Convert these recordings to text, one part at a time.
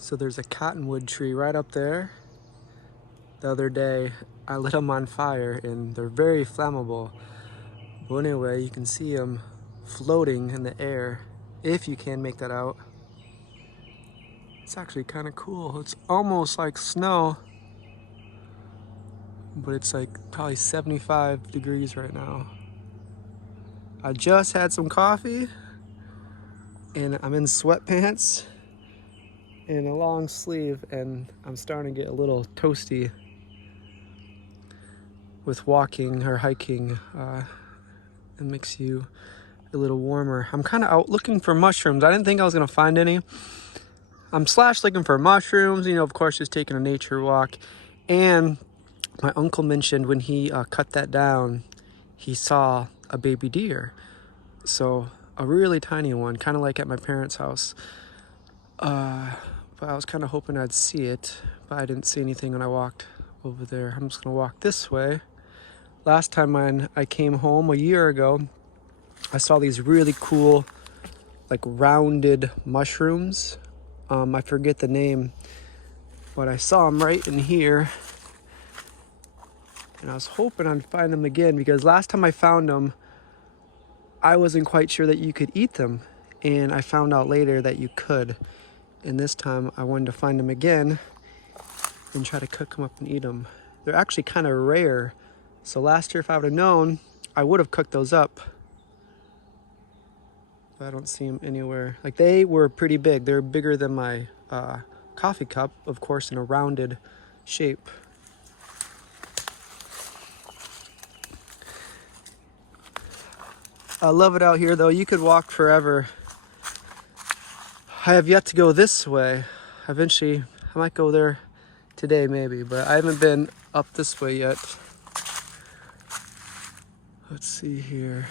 So there's a cottonwood tree right up there. The other day I lit them on fire and they're very flammable. But anyway, you can see them floating in the air, if you can make that out. It's actually kind of cool. It's almost like snow, but it's like probably 75 degrees right now. I just had some coffee and I'm in sweatpants and a long sleeve, and I'm starting to get a little toasty with walking or hiking. It makes you a little warmer. I'm kind of out looking for mushrooms. I didn't think I was gonna find any. I'm looking for mushrooms, you know, of course, just taking a nature walk. And my uncle mentioned when he cut that down, he saw a baby deer. So a really tiny one, kind of like at my parents' house. But I was kind of hoping I'd see it, but I didn't see anything when I walked over there. I'm just gonna walk this way. Last time I came home a year ago, I saw these really cool, like rounded mushrooms. I forget the name, but I saw them right in here. And I was hoping I'd find them again, because last time I found them, I wasn't quite sure that you could eat them. And I found out later that you could. And this time I wanted to find them again and try to cook them up and eat them. They're actually kind of rare. So last year, if I would have known, I would have cooked those up. But I don't see them anywhere. Like, they were pretty big. They're bigger than my coffee cup, of course, in a rounded shape. I love it out here, though. You could walk forever. I have yet to go this way. Eventually, I might go there today maybe, but I haven't been up this way yet. Let's see here.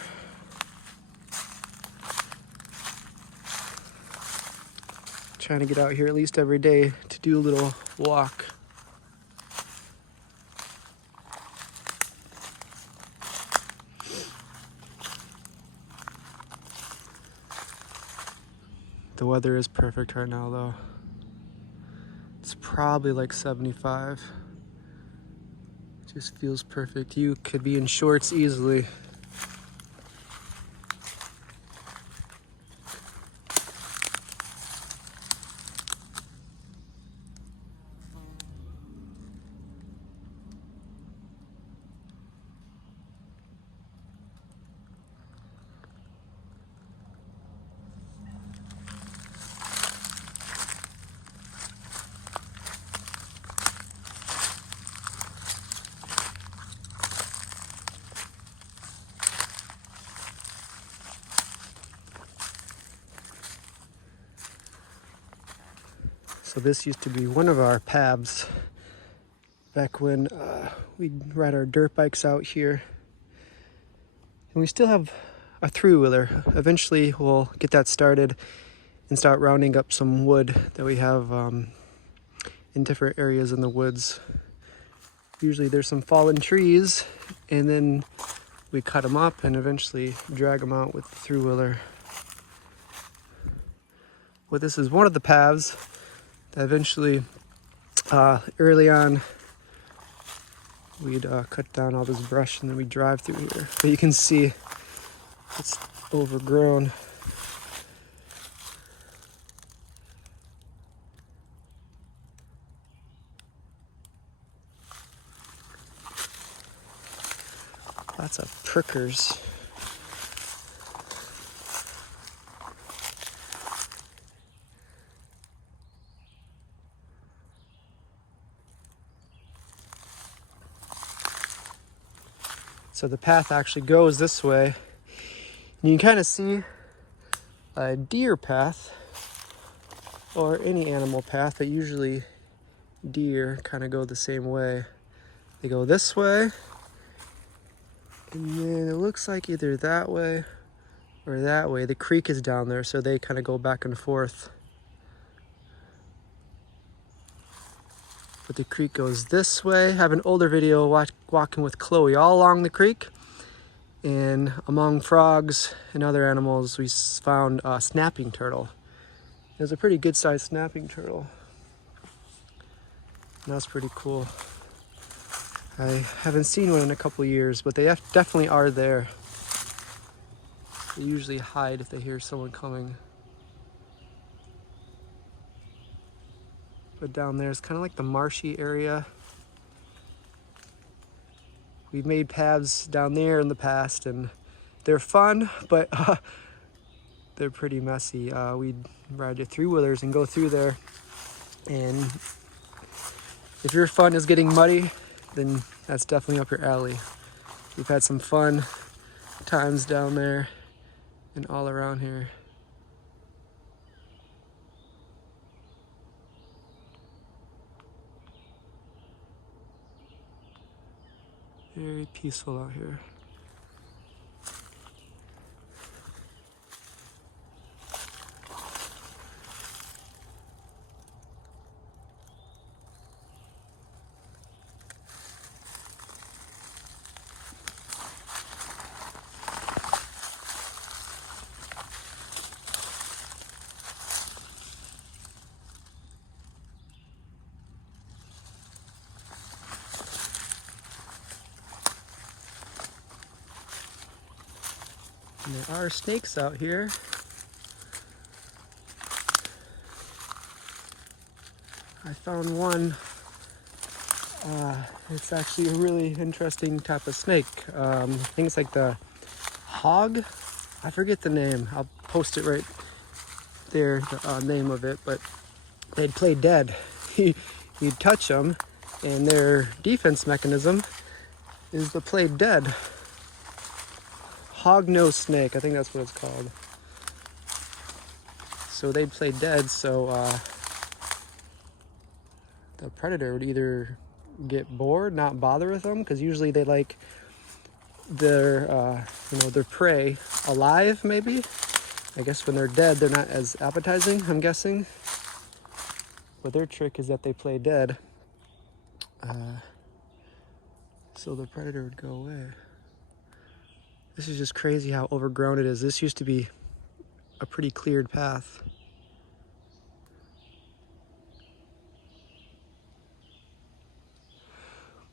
Trying to get out here at least every day to do a little walk. The weather is perfect right now, though. It's probably like 75. It just feels perfect. You could be in shorts easily. So this used to be one of our paths back when we'd ride our dirt bikes out here. And we still have a three-wheeler. Eventually we'll get that started and start rounding up some wood that we have in different areas in the woods. Usually there's some fallen trees, and then we cut them up and eventually drag them out with the three-wheeler. Well, this is one of the paths that eventually, early on, we'd cut down all this brush and then we'd drive through here. But you can see it's overgrown. Lots of prickers. So the path actually goes this way. And you can kind of see a deer path, or any animal path, but usually deer kind of go the same way. They go this way, and then it looks like either that way or that way. The creek is down there, so they kind of go back and forth. But the creek goes this way. I have an older video walking with Chloe all along the creek. And among frogs and other animals, we found a snapping turtle. It was a pretty good sized snapping turtle. And that's pretty cool. I haven't seen one in a couple years, but they definitely are there. They usually hide if they hear someone coming. But down there is kind of like the marshy area. We've made paths down there in the past, and they're fun, but they're pretty messy. We'd ride your three-wheelers and go through there. And if your fun is getting muddy, then that's definitely up your alley. We've had some fun times down there and all around here. Very peaceful out here. And there are snakes out here. I found one. It's actually a really interesting type of snake. I think it's like the hog. I forget the name. I'll post it right there, the name of it. But they'd play dead. You'd touch them, and their defense mechanism is to play dead. Hognose snake, I think that's what it's called. So they'd play dead, so the predator would either get bored, not bother with them, because usually they like their their prey alive, maybe. I guess when they're dead, they're not as appetizing, I'm guessing. But their trick is that they play dead, so the predator would go away. This is just crazy how overgrown it is. This used to be a pretty cleared path.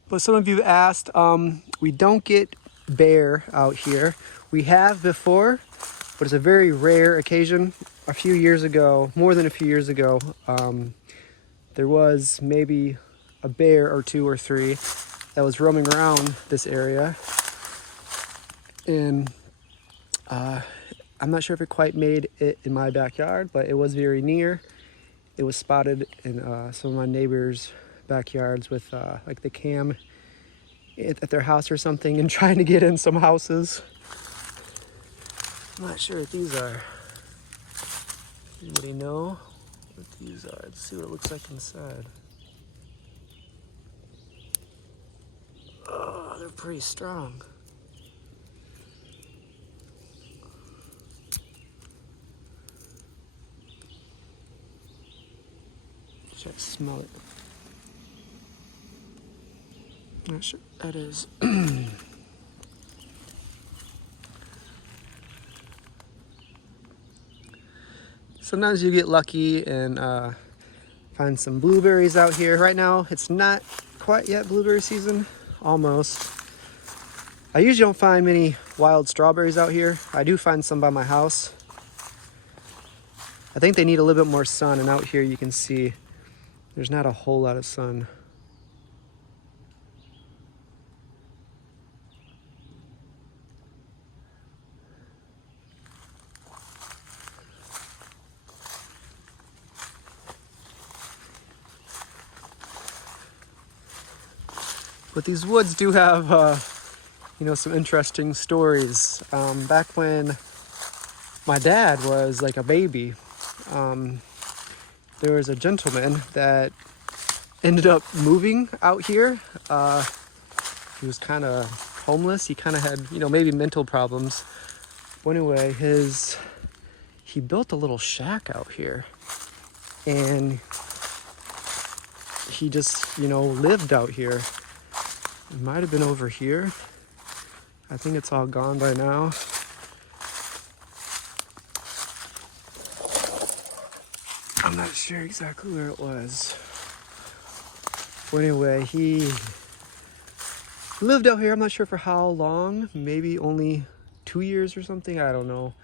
But some of you asked, we don't get bear out here. We have before, but it's a very rare occasion. A few years ago, more than a few years ago, there was maybe a bear or two or three that was roaming around this area. And I'm not sure if it quite made it in my backyard, but it was very near. It was spotted in some of my neighbors' backyards with like the cam at their house or something, and trying to get in some houses. I'm not sure what these are. Anybody know what these are? Let's see what it looks like inside. Oh, they're pretty strong. Try to smell it. Not sure what that is. Sometimes you get lucky and find some blueberries out here. Right now, it's not quite yet blueberry season, almost. I usually don't find many wild strawberries out here. I do find some by my house. I think they need a little bit more sun, and out here you can see there's not a whole lot of sun. But these woods do have, some interesting stories. Back when my dad was like a baby, there was a gentleman that ended up moving out here. He was kind of homeless. He kind of had, maybe mental problems. But anyway, he built a little shack out here, and he just, lived out here. It might have been over here. I think it's all gone by now. I'm not sure exactly where it was. Well, anyway, he lived out here, I'm not sure for how long, maybe only 2 years or something, I don't know.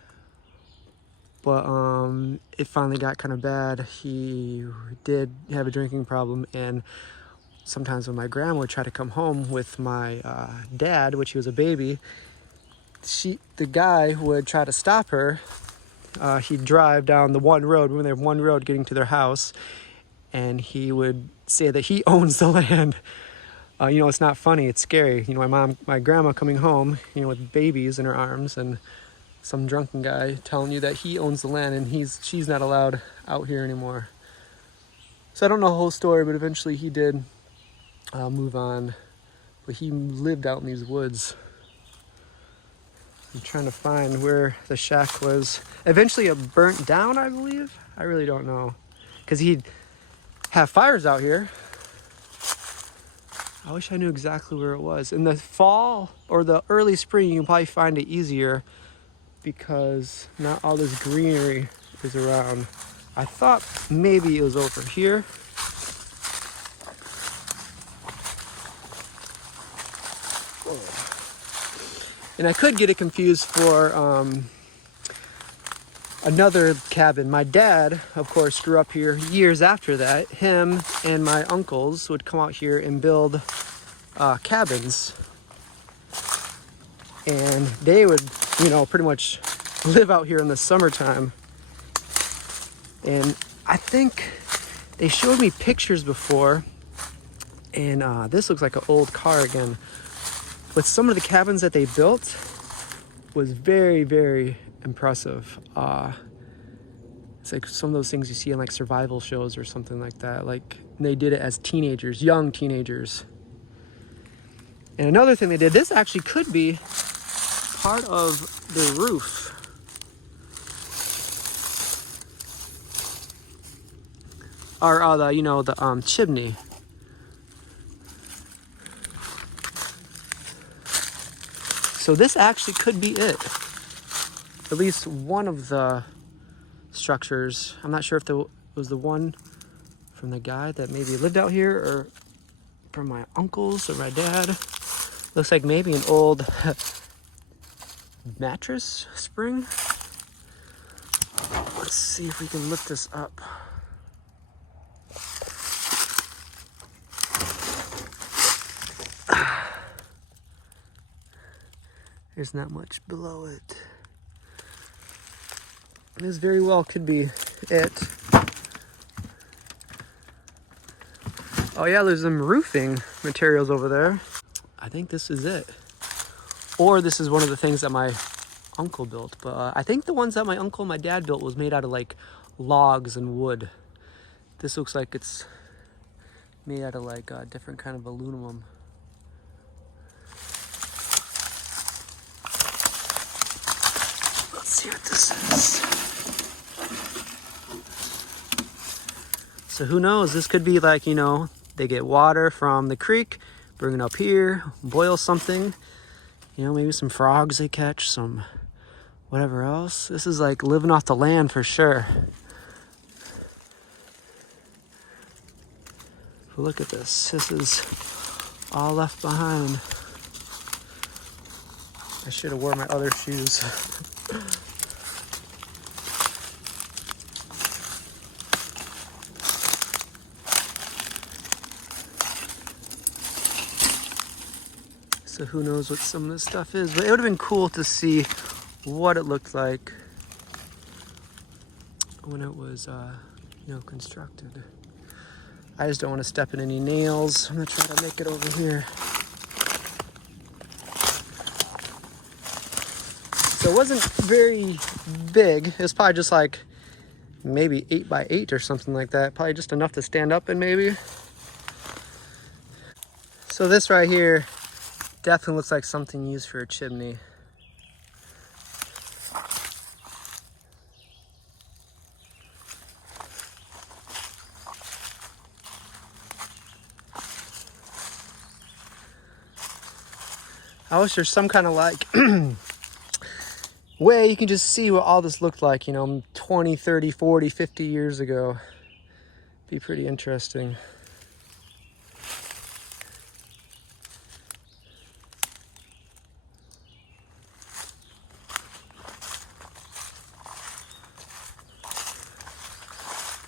But it finally got kind of bad. He did have a drinking problem, and sometimes when my grandma would try to come home with my dad, which he was a baby, the guy would try to stop her. He'd drive down the one road, when they have one road getting to their house, and he would say that he owns the land. You know, it's not funny, it's scary. You know, my grandma coming home, you know, with babies in her arms, and some drunken guy telling you that he owns the land and she's not allowed out here anymore. So I don't know the whole story, but eventually he did move on. But he lived out in these woods. I'm trying to find where the shack was. Eventually it burnt down, I believe. I really don't know. Because he'd have fires out here. I wish I knew exactly where it was. In the fall or the early spring, you can probably find it easier because not all this greenery is around. I thought maybe it was over here. And I could get it confused for another cabin. My dad, of course, grew up here years after that. Him and my uncles would come out here and build cabins. And they would, you know, pretty much live out here in the summertime. And I think they showed me pictures before, and this looks like an old car again. But some of the cabins that they built was very, very impressive. It's like some of those things you see in like survival shows or something like that. Like they did it as teenagers, young teenagers. And another thing they did, this actually could be part of the roof. Or the chimney. So this actually could be it. At least one of the structures. I'm not sure if it was the one from the guy that maybe lived out here or from my uncles or my dad. Looks like maybe an old mattress spring. Let's see if we can lift this up. There's not much below it. This very well could be it. Oh yeah, there's some roofing materials over there. I think this is it. Or this is one of the things that my uncle built. But I think the ones that my uncle and my dad built was made out of like logs and wood. This looks like it's made out of like a different kind of aluminum. Let's see what this is. So who knows? This could be like, you know, they get water from the creek, bring it up here, boil something. You know, maybe some frogs they catch, some whatever else. This is like living off the land for sure. But look at this. This is all left behind. I should have worn my other shoes. So who knows what some of this stuff is, but it would have been cool to see what it looked like when it was, constructed. I just don't want to step in any nails. I'm gonna try to make it over here. So it wasn't very big. It was probably just like maybe 8 by 8 or something like that. Probably just enough to stand up in maybe. So this right here definitely looks like something used for a chimney. I wish there's some kind of like way you can just see what all this looked like, 20, 30, 40, 50 years ago. Be pretty interesting.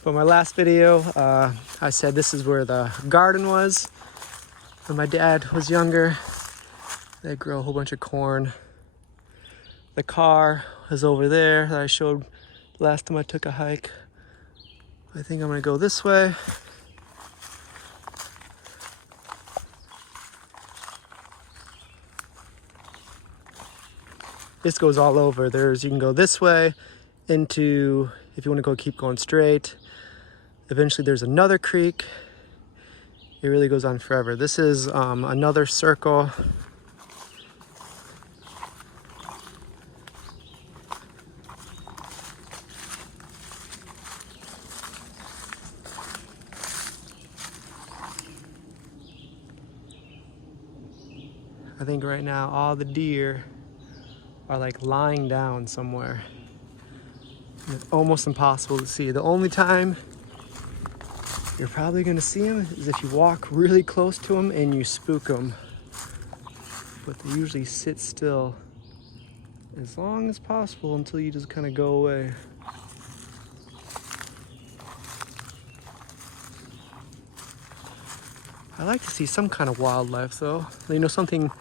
But my last video, I said this is where the garden was. When my dad was younger, they grew a whole bunch of corn. The car is over there that I showed last time I took a hike. I think I'm gonna go this way. This goes all over. You can go this way into, if you want to go, keep going straight. Eventually there's another creek. It really goes on forever. This is another circle. I think right now all the deer are like lying down somewhere. It's almost impossible to see. The only time you're probably gonna see them is if you walk really close to them and you spook them. But they usually sit still as long as possible until you just kind of go away. I like to see some kind of wildlife though. You know, something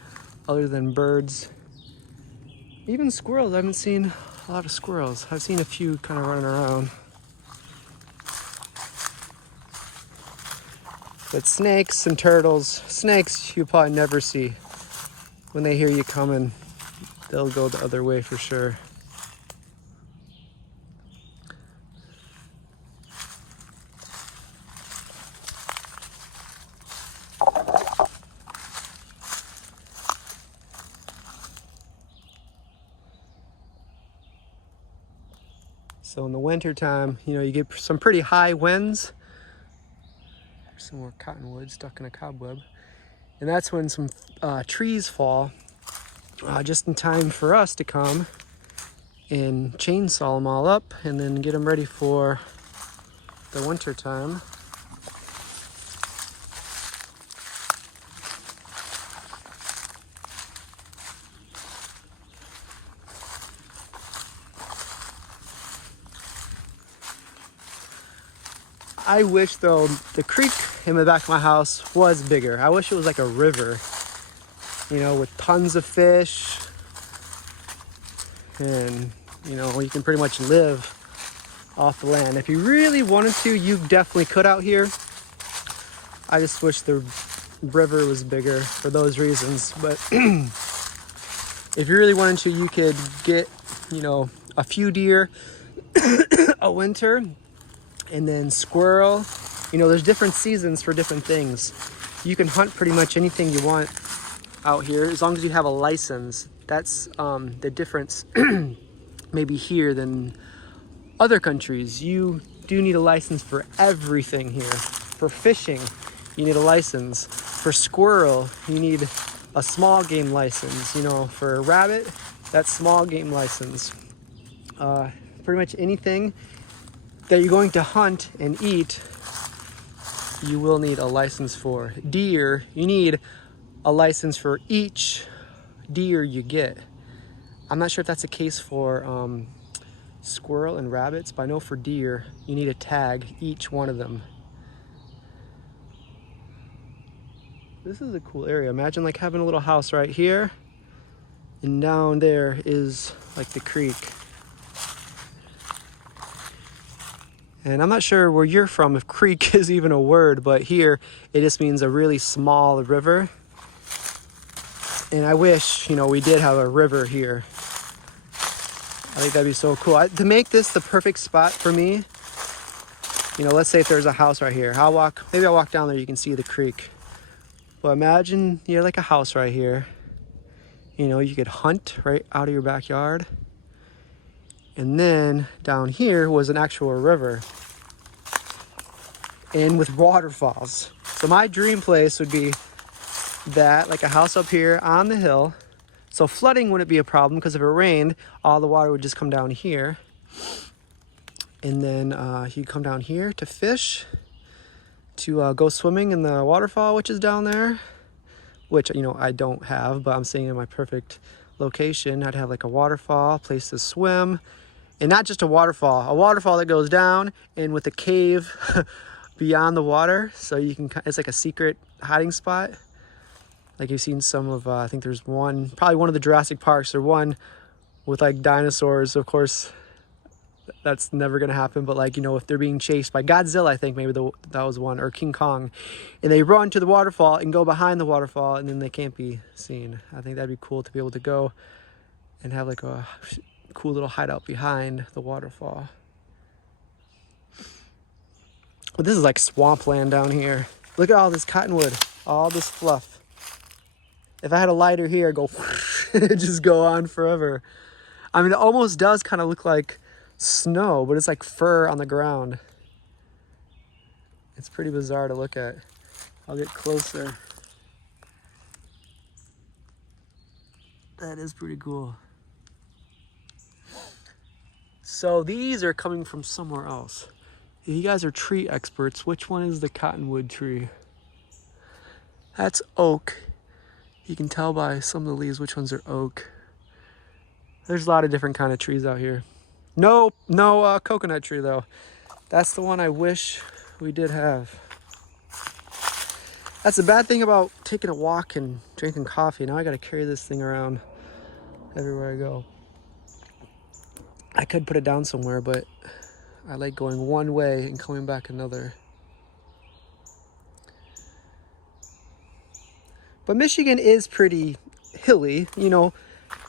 other than birds. Even squirrels. I haven't seen a lot of squirrels. I've seen a few kind of running around. But snakes and turtles, snakes you probably never see. When they hear you coming, they'll go the other way for sure. So in the winter time, you know, you get some pretty high winds. There's some more cottonwood stuck in a cobweb. And that's when some trees fall just in time for us to come and chainsaw them all up and then get them ready for the winter time. I wish though the creek in the back of my house was bigger. I wish it was like a river, you know, with tons of fish. And, you know, you can pretty much live off the land. If you really wanted to, you definitely could out here. I just wish the river was bigger for those reasons. But if you really wanted to, you could get, you know, a few deer a winter. And then squirrel, you know, there's different seasons for different things. You can hunt pretty much anything you want out here as long as you have a license. That's the difference maybe here than other countries. You do need a license for everything here. For fishing, you need a license. For squirrel, you need a small game license. You know, for rabbit, that's small game license. Pretty much anything that you're going to hunt and eat, you will need a license for. Deer, you need a license for each deer you get. I'm not sure if that's the case for squirrel and rabbits, but I know for deer, you need to tag each one of them. This is a cool area. Imagine like having a little house right here, and down there is like the creek. And I'm not sure where you're from, if creek is even a word, but here it just means a really small river. And I wish, you know, we did have a river here. I think that'd be so cool. To make this the perfect spot for me, you know, let's say if there's a house right here. Maybe I'll walk down there, you can see the creek. Well, imagine you're like a house right here. You know, you could hunt right out of your backyard. And then down here was an actual river. And with waterfalls. So my dream place would be that, like a house up here on the hill. So flooding wouldn't be a problem because if it rained, all the water would just come down here. And then you'd come down here to fish, to go swimming in the waterfall, which is down there. Which, you know, I don't have, but I'm saying in my perfect location, I'd have like a waterfall, place to swim. And not just a waterfall that goes down and with a cave beyond the water. So you can, it's like a secret hiding spot. Like you've seen some of, I think there's one, probably one of the Jurassic Parks or one with like dinosaurs. Of course, that's never gonna happen. But like, you know, if they're being chased by Godzilla, I think maybe that was one, or King Kong, and they run to the waterfall and go behind the waterfall and then they can't be seen. I think that'd be cool to be able to go and have like a cool little hideout behind the waterfall. But this is like swampland down here. Look at all this cottonwood, all this fluff. If I had a lighter here, I'd go, it'd just go on forever. I mean, it almost does kind of look like snow, but it's like fur on the ground. It's pretty bizarre to look at. I'll get closer. That is pretty cool. So these are coming from somewhere else. If you guys are tree experts, which one is the cottonwood tree? That's oak. You can tell by some of the leaves which ones are oak. There's a lot of different kind of trees out here. No coconut tree though. That's the one I wish we did have. That's the bad thing about taking a walk and drinking coffee. Now I gotta carry this thing around everywhere I go. I could put it down somewhere, but I like going one way and coming back another. But Michigan is pretty hilly, you know,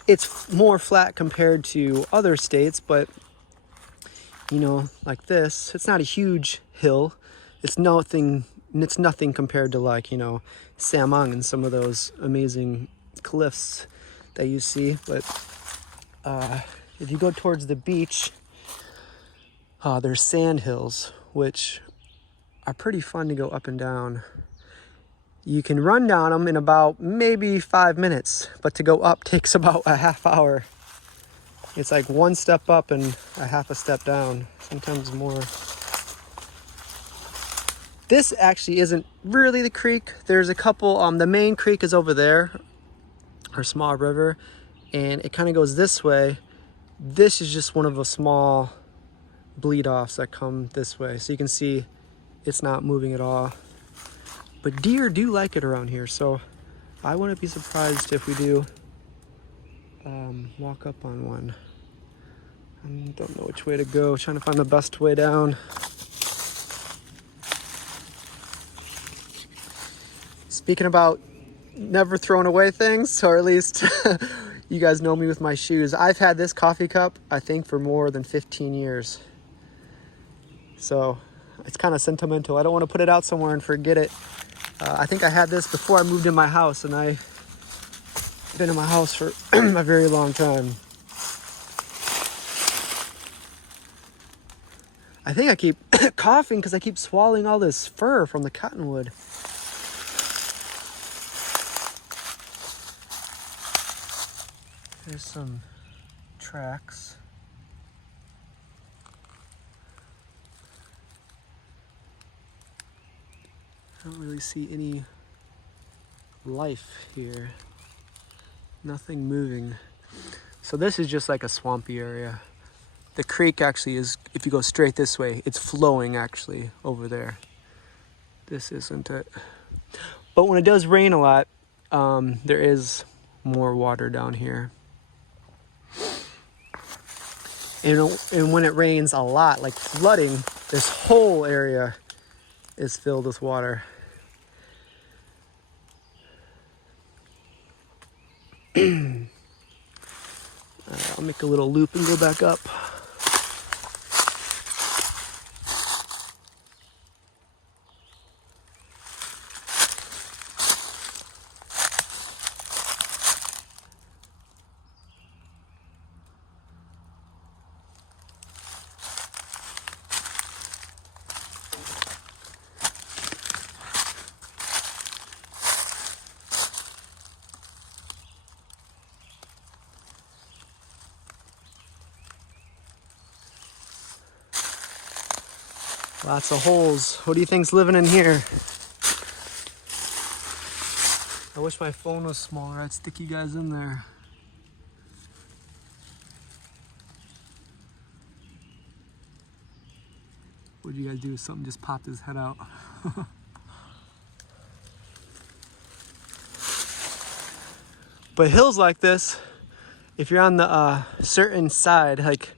it's more flat compared to other states, but you know, like this, it's not a huge hill. It's nothing compared to like, you know, Samang and some of those amazing cliffs that you see. But if you go towards the beach, there's sand hills, which are pretty fun to go up and down. You can run down them in about maybe 5 minutes, but to go up takes about a half hour. It's like one step up and a half a step down, sometimes more. This actually isn't really the creek. There's a couple, the main creek is over there, or small river, and it kind of goes this way. This is just one of a small bleed offs that come this way. So you can see it's not moving at all. But deer do like it around here, so I wouldn't be surprised if we do walk up on one. I don't know which way to go, trying to find the best way down. Speaking about never throwing away things, or at least you guys know me with my shoes. I've had this coffee cup, I think, for more than 15 years. So it's kind of sentimental. I don't want to put it out somewhere and forget it. I think I had this before I moved in my house, and I've been in my house for a very long time. I think I keep coughing because I keep swallowing all this fur from the cottonwood. There's some tracks. I don't really see any life here. Nothing moving. So this is just like a swampy area. The creek actually is, if you go straight this way, it's flowing actually over there. This isn't it. But when it does rain a lot, there is more water down here. And when it rains a lot, like flooding, this whole area is filled with water. I'll make a little loop and go back up. Lots of holes. What do you think's living in here? I wish my phone was smaller. I'd stick you guys in there. What'd you guys do? Something just popped his head out. But hills like this, if you're on the certain side, like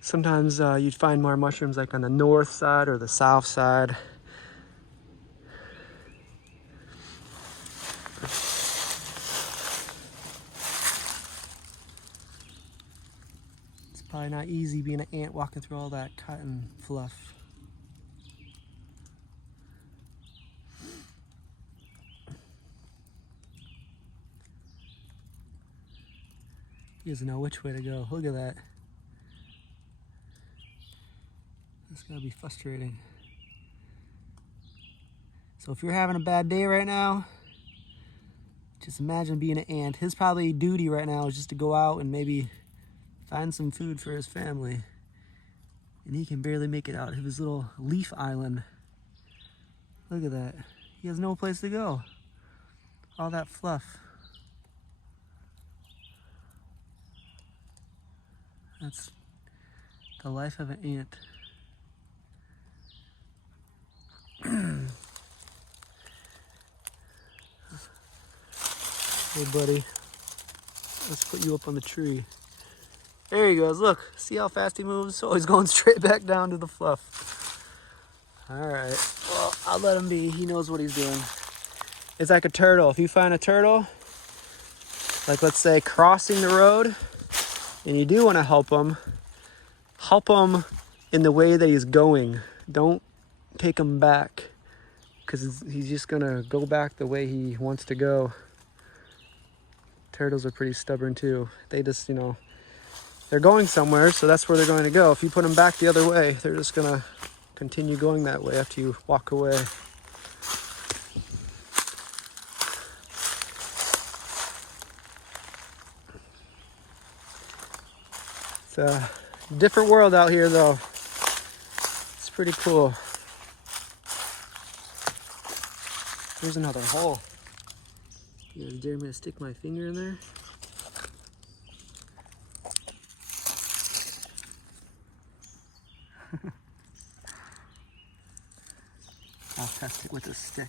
sometimes you'd find more mushrooms like on the north side or the south side. It's probably not easy being an ant walking through all that cotton fluff. He doesn't know which way to go. Look at that. That's gotta be frustrating. So if you're having a bad day right now, just imagine being an ant. His probably duty right now is just to go out and maybe find some food for his family. And he can barely make it out of his little leaf island. Look at that. He has no place to go. All that fluff. That's the life of an ant. Hey buddy, let's put you up on the tree. There he goes, look, see how fast he moves? So he's going straight back down to the fluff. All right, well, I'll let him be. He knows what he's doing. It's like a turtle. If you find a turtle, like let's say crossing the road, and you do want to help him in the way that he's going. Don't take him back, because he's just gonna go back the way he wants to go. Turtles are pretty stubborn too. They just, you know, they're going somewhere, so that's where they're going to go. If you put them back the other way, they're just gonna continue going that way after you walk away. It's a different world out here though. It's pretty cool. There's another hole. You guys dare me to stick my finger in there? I'll test it with a stick.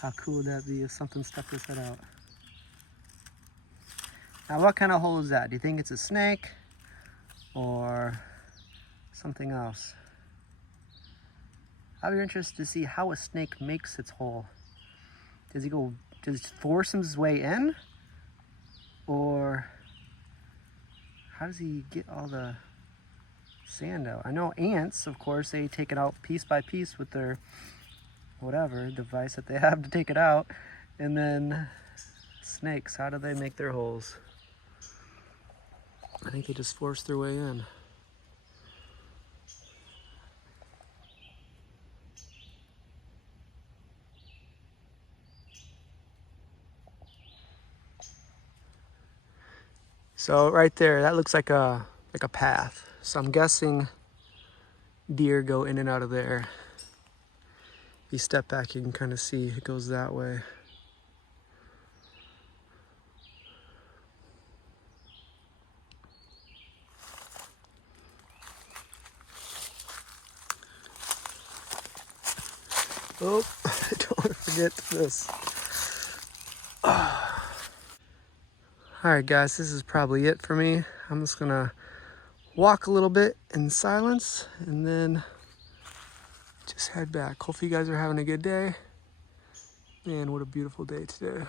How cool would that be if something stuck his head out? Now what kind of hole is that? Do you think it's a snake or something else? I'd be interested to see how a snake makes its hole. Does he force his way in? Or how does he get all the sand out? I know ants, of course, they take it out piece by piece with their whatever device that they have to take it out. And then snakes, how do they make their holes? I think they just force their way in. So right there, that looks like a path. So I'm guessing deer go in and out of there. If you step back, you can kind of see it goes that way. Oh, don't want to forget this. Alright guys, this is probably it for me. I'm just gonna walk a little bit in silence and then just head back. Hopefully you guys are having a good day. Man, what a beautiful day today.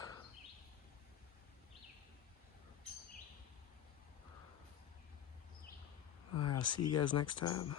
Alright, I'll see you guys next time.